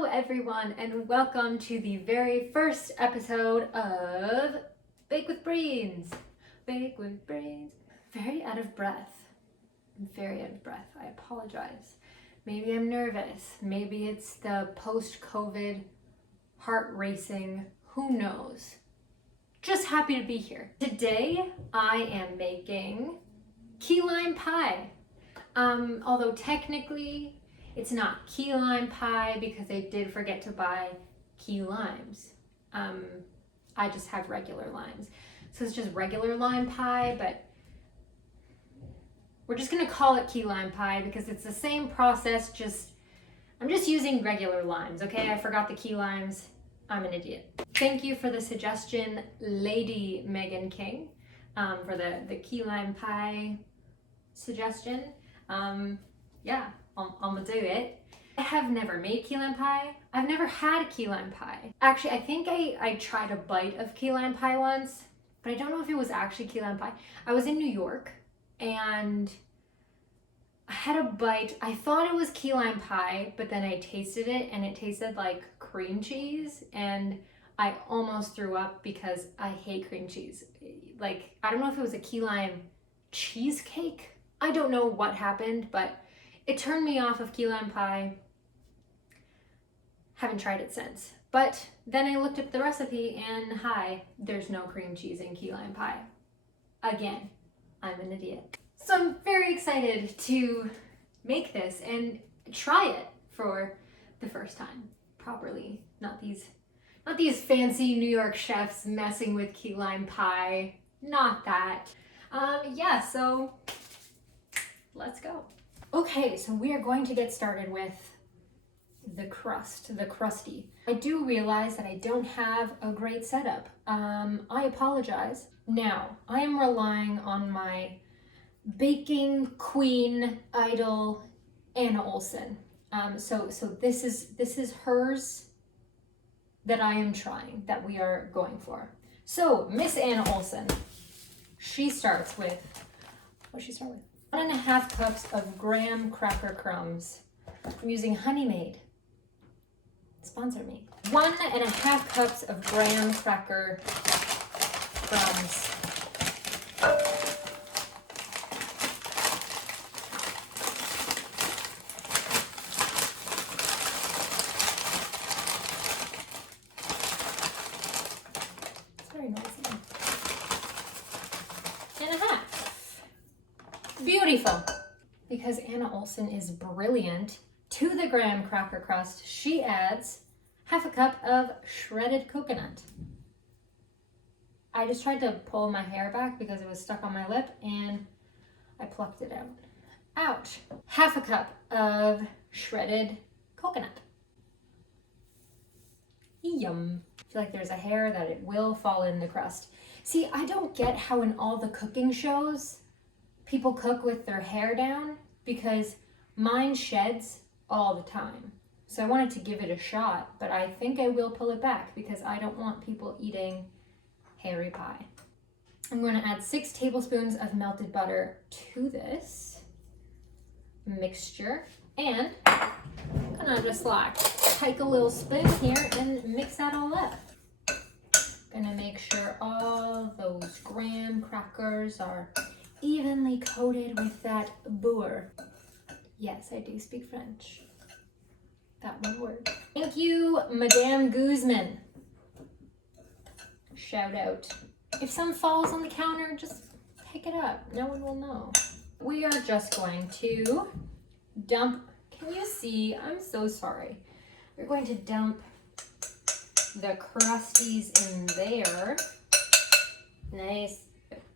Hello everyone and welcome to the very first episode of Bake with Breens. Bake with Breens. Very out of breath. I'm very out of breath. I apologize. Maybe I'm nervous. Maybe it's the post-COVID heart racing. Who knows? Just happy to be here. Today I am making key lime pie. Although technically it's not key lime pie because I did forget to buy key limes. I just have regular limes. So it's just regular lime pie, but we're just gonna call it key lime pie because it's the same process, I'm just using regular limes, okay? I forgot the key limes. I'm an idiot. Thank you for the suggestion, Lady Megan King, for the key lime pie suggestion. Yeah, I'm gonna do it. I have never made key lime pie. I've never had key lime pie. Actually, I think I tried a bite of key lime pie once, but I don't know if it was actually key lime pie. I was in New York and I had a bite. I thought it was key lime pie, but then I tasted it and it tasted like cream cheese and I almost threw up because I hate cream cheese. Like, I don't know if it was a key lime cheesecake. I don't know what happened, but it turned me off of key lime pie. Haven't tried it since. But then I looked up the recipe and hi, there's no cream cheese in key lime pie. Again, I'm an idiot. So I'm very excited to make this and try it for the first time properly. Not these fancy New York chefs messing with key lime pie. Not that. Yeah, so let's go. Okay, so we are going to get started with the crust, the crusty. I do realize that I don't have a great setup. I apologize. Now, I am relying on my baking queen idol, Anna Olson. So this is hers that I am trying, that we are going for. So Miss Anna Olson, she starts with, what does she start with? 1.5 cups of graham cracker crumbs. I'm using Honey Maid. Sponsor me. 1.5 cups of graham cracker crumbs. It's very noisy. 1.5. Beautiful. Because Anna Olson is brilliant, to the graham cracker crust, she adds 1/2 cup of shredded coconut. I just tried to pull my hair back because it was stuck on my lip and I plucked it out. Ouch. 1/2 cup of shredded coconut. Yum. I feel like there's a hair that it will fall in the crust. See, I don't get how in all the cooking shows people cook with their hair down because mine sheds all the time. So I wanted to give it a shot, but I think I will pull it back because I don't want people eating hairy pie. I'm going to add 6 tablespoons of melted butter to this mixture and I'm gonna just like take a little spoon here and mix that all up. Gonna make sure all those graham crackers are evenly coated with that beurre. Yes, I do speak French. That one word. Thank you, Madame Guzman. Shout out. If some falls on the counter, just pick it up. No one will know. We are just going to dump, can you see? I'm so sorry. We're going to dump the crusties in there. Nice.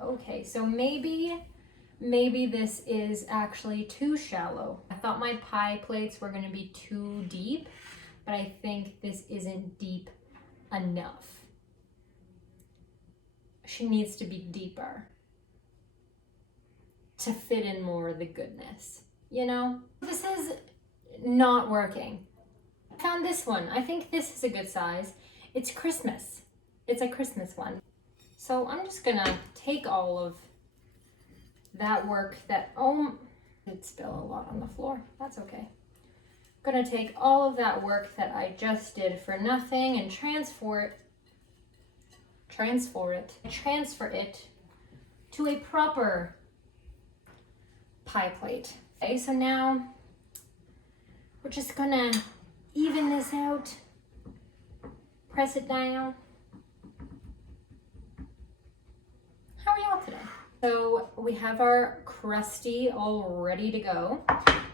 Okay, so maybe this is actually too shallow. I thought my pie plates were going to be too deep, but I think this isn't deep enough. She needs to be deeper to fit in more of the goodness, you know? This is not working. I found this one. I think this is a good size. It's Christmas. It's a Christmas one. So I'm just gonna take all of that work that, did spill a lot on the floor. That's okay. gonna take all of that work that I just did for nothing and transfer it to a proper pie plate. Okay, so now we're just gonna even this out, press it down. How are y'all today? So we have our crusty all ready to go.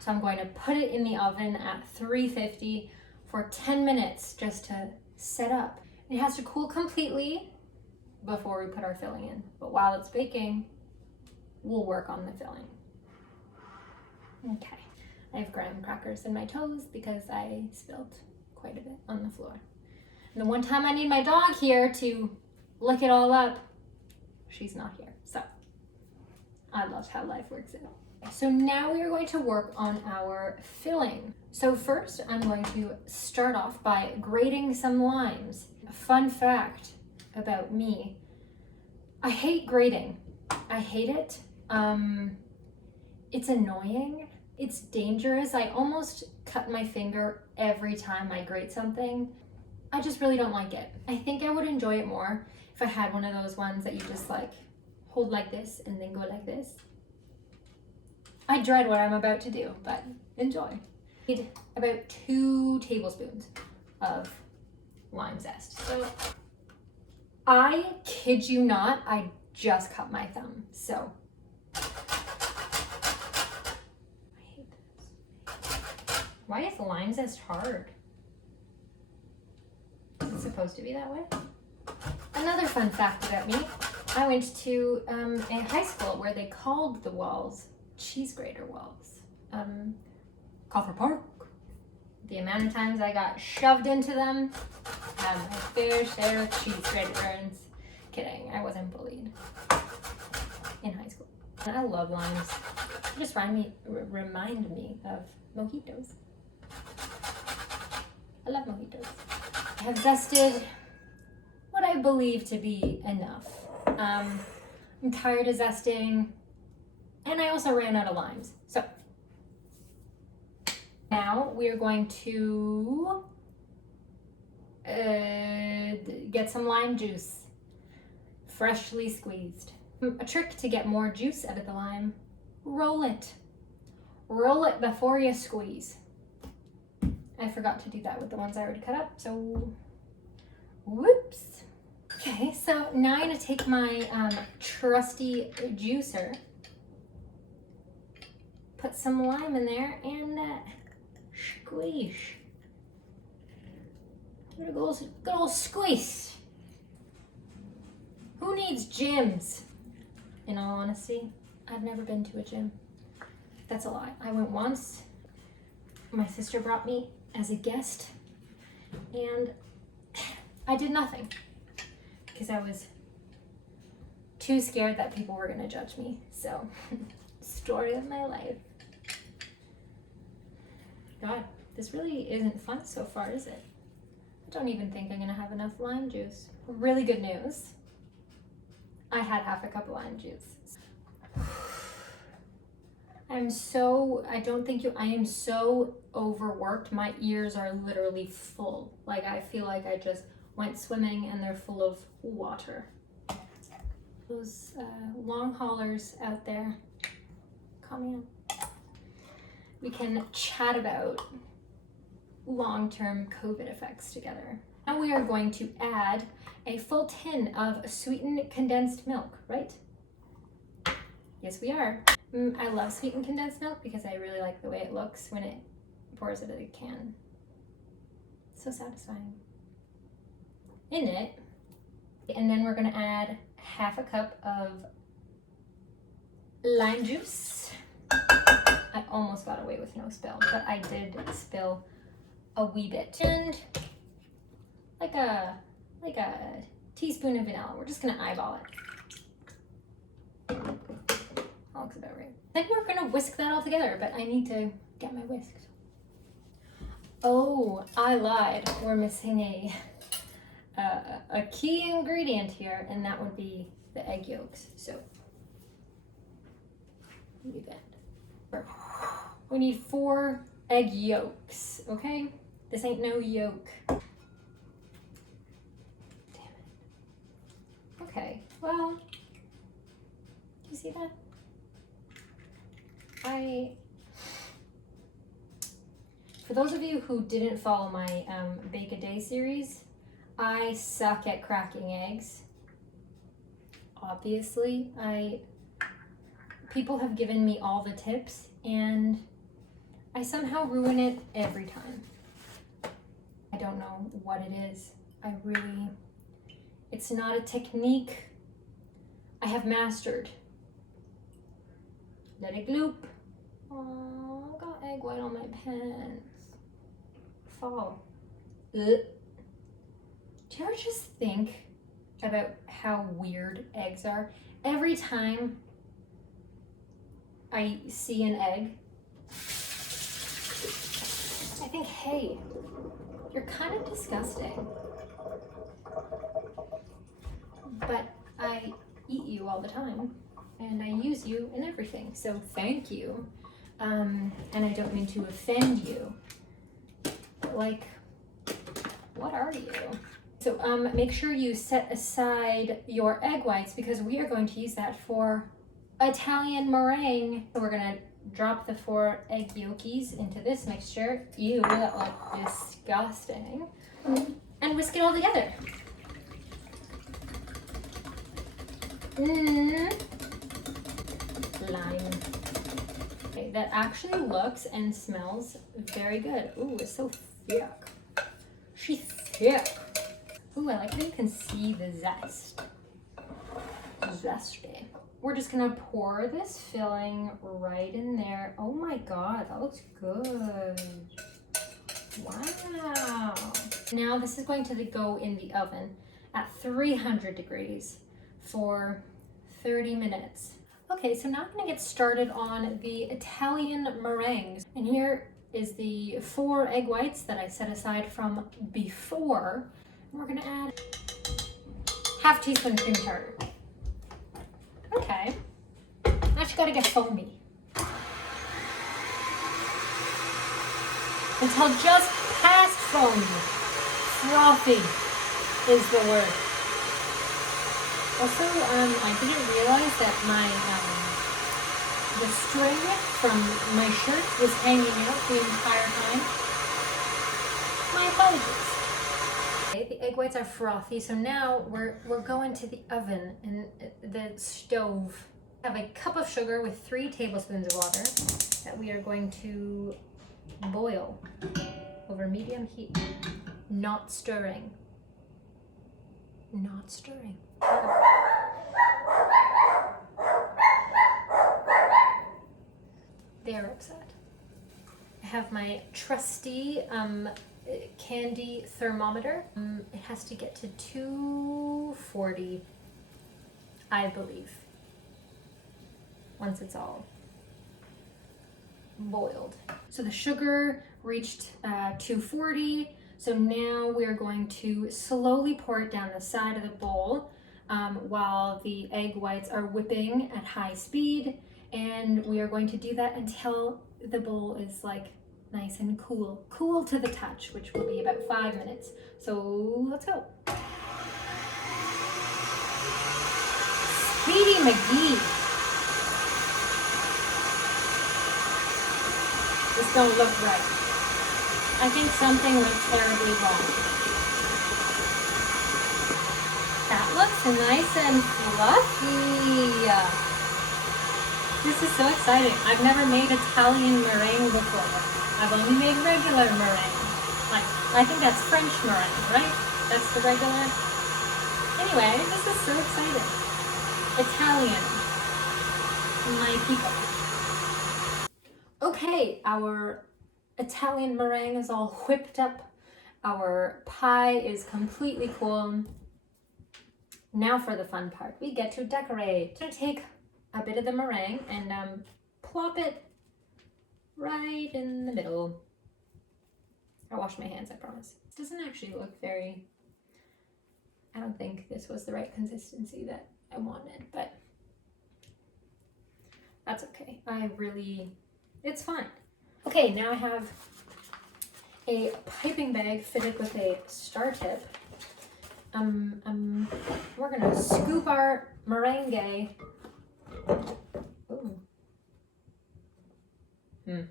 So I'm going to put it in the oven at 350 for 10 minutes just to set up. It has to cool completely before we put our filling in. But while it's baking, we'll work on the filling. Okay, I have graham crackers in my toes because I spilled quite a bit on the floor. And the one time I need my dog here to lick it all up, she's not here. So I love how life works out. So now we are going to work on our filling. So first I'm going to start off by grating some limes. A fun fact about me, I hate grating. I hate it. It's annoying. It's dangerous. I almost cut my finger every time I grate something. I just really don't like it. I think I would enjoy it more if I had one of those ones that you just like hold like this and then go like this. I dread what I'm about to do, but enjoy. Need about 2 tablespoons of lime zest. So I kid you not, I just cut my thumb. So I hate this. Why is lime zest hard? Is it supposed to be that way? Another fun fact about me, I went to a high school where they called the walls cheese grater walls. Cawthorne Park. The amount of times I got shoved into them, had my fair share of cheese grater burns. Kidding, I wasn't bullied in high school. And I love limes. They just remind me of mojitos. I love mojitos. I have zested what I believe to be enough. I'm tired of zesting, and I also ran out of limes. So now we are going to get some lime juice, freshly squeezed. A trick to get more juice out of the lime, roll it. Roll it before you squeeze. I forgot to do that with the ones I already cut up, so whoops. Okay, so now I'm gonna take my trusty juicer, put some lime in there, and squeeze. Good old squeeze. Who needs gyms? In all honesty, I've never been to a gym. That's a lie. I went once. My sister brought me as a guest, and I did nothing because I was too scared that people were gonna judge me. So, story of my life. God, this really isn't fun so far, is it? I don't even think I'm gonna have enough lime juice. Really good news. I had half a cup of lime juice. I am so overworked. My ears are literally full. Like I feel like I just went swimming and they're full of water. Those long haulers out there, call me up. We can chat about long-term COVID effects together. Now we are going to add a full tin of sweetened condensed milk, right? Yes, we are. I love sweetened condensed milk because I really like the way it looks when it pours out of the can. So satisfying. In it, and then we're gonna add half a cup of lime juice. I almost got away with no spill, but I did spill a wee bit. And like a teaspoon of vanilla. We're just gonna eyeball it. That looks about right. Then we're gonna whisk that all together, but I need to get my whisk. Oh, I lied. We're missing a key ingredient here, and that would be the egg yolks. So we need 4 egg yolks, okay? This ain't no yolk. Damn it. Okay, well, do you see that? For those of you who didn't follow my Bake a Day series, I suck at cracking eggs. Obviously, people have given me all the tips and I somehow ruin it every time. I don't know what it is. It's not a technique I have mastered. Let it gloop. Oh, I got egg white on my pants. Fall. Ugh. Do you ever just think about how weird eggs are? Every time I see an egg, I think, hey, you're kind of disgusting. But I eat you all the time and I use you in everything, so thank you. And I don't mean to offend you. Like, what are you? So make sure you set aside your egg whites because we are going to use that for Italian meringue. So we're gonna drop the 4 egg yolkies into this mixture. Ew, that looked disgusting. And whisk it all together. Lime. Okay, that actually looks and smells very good. Ooh, it's so thick. She's thick. Ooh, I like how you can see the zest. Zesty. We're just gonna pour this filling right in there. Oh my god, that looks good. Wow. Now this is going to go in the oven at 300 degrees for 30 minutes. Okay, so now I'm gonna get started on the Italian meringues. And here is the 4 egg whites that I set aside from before. And we're gonna add ½ teaspoon cream tartar. Okay, now you gotta get foamy. Until just past foamy. Frothy is the word. Also, I didn't realize that the string from my shirt was hanging out the entire time. My apologies. Okay, the egg whites are frothy, so now we're going to the oven and the stove. I have a cup of sugar with 3 tablespoons of water that we are going to boil over medium heat. Not stirring. Not stirring. They're upset. I have my trusty candy thermometer. It has to get to 240, I believe, once it's all boiled. So the sugar reached 240. So now we're going to slowly pour it down the side of the bowl while the egg whites are whipping at high speed. And we are going to do that until the bowl is like nice and cool. Cool to the touch, which will be about 5 minutes. So let's go. Speedy McGee. This don't look right. I think something went terribly wrong. That looks nice and fluffy. This is so exciting. I've never made Italian meringue before. I've only made regular meringue. I think that's French meringue, right? That's the regular. Anyway, this is so exciting. Italian. My people. Okay, our Italian meringue is all whipped up. Our pie is completely cool. Now for the fun part. We get to decorate. I'm gonna take a bit of the meringue and plop it right in the middle. I'll wash my hands, I promise. This doesn't actually look very, I don't think this was the right consistency that I wanted, but that's okay. It's fine. Okay, now I have a piping bag fitted with a star tip. We're gonna scoop our meringue. Ooh. I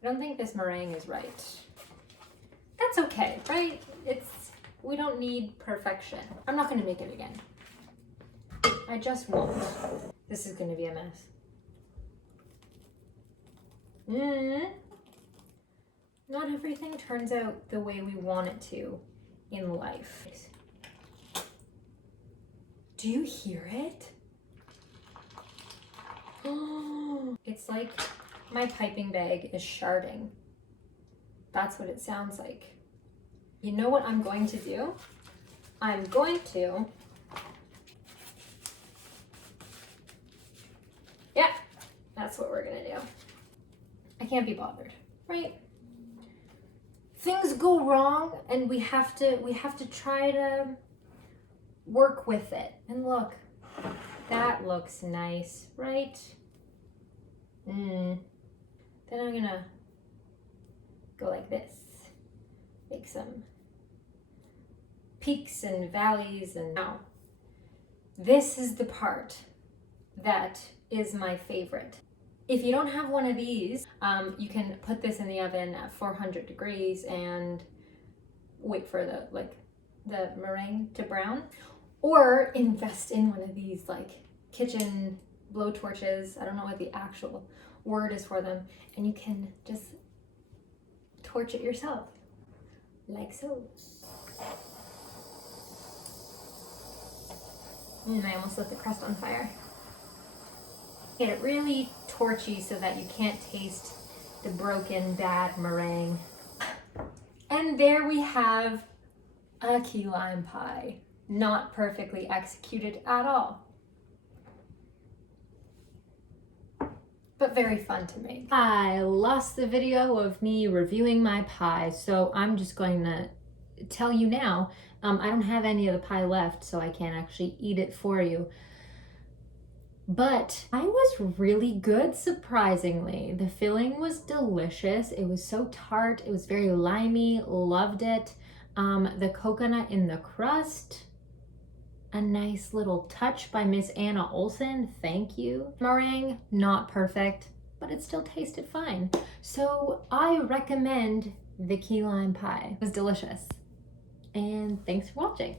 don't think this meringue is right. That's okay, right? We don't need perfection. I'm not gonna make it again. I just won't. This is gonna be a mess. Not everything turns out the way we want it to in life. Do you hear it? Oh, it's like my piping bag is sharding. That's what it sounds like. You know what I'm going to do? I'm going to, yeah, that's what we're gonna do. I can't be bothered, right? Things go wrong and we have to try to work with it. And look, that looks nice, right? Then I'm gonna go like this. Make some peaks and valleys. And now, this is the part that is my favorite. If you don't have one of these, you can put this in the oven at 400 degrees and wait for the meringue to brown, or invest in one of these like kitchen blow torches. I don't know what the actual word is for them, and you can just torch it yourself, like so. I almost lit the crust on fire. Get it really torchy so that you can't taste the broken, bad meringue. And there we have a key lime pie. Not perfectly executed at all, but very fun to make. I lost the video of me reviewing my pie, so I'm just going to tell you now. I don't have any of the pie left, so I can't actually eat it for you. But I was really good, surprisingly. The filling was delicious. It was so tart. It was very limey. Loved it. The coconut in the crust. A nice little touch by Miss Anna Olson. Thank you. Meringue, not perfect, but it still tasted fine. So I recommend the key lime pie. It was delicious. And thanks for watching.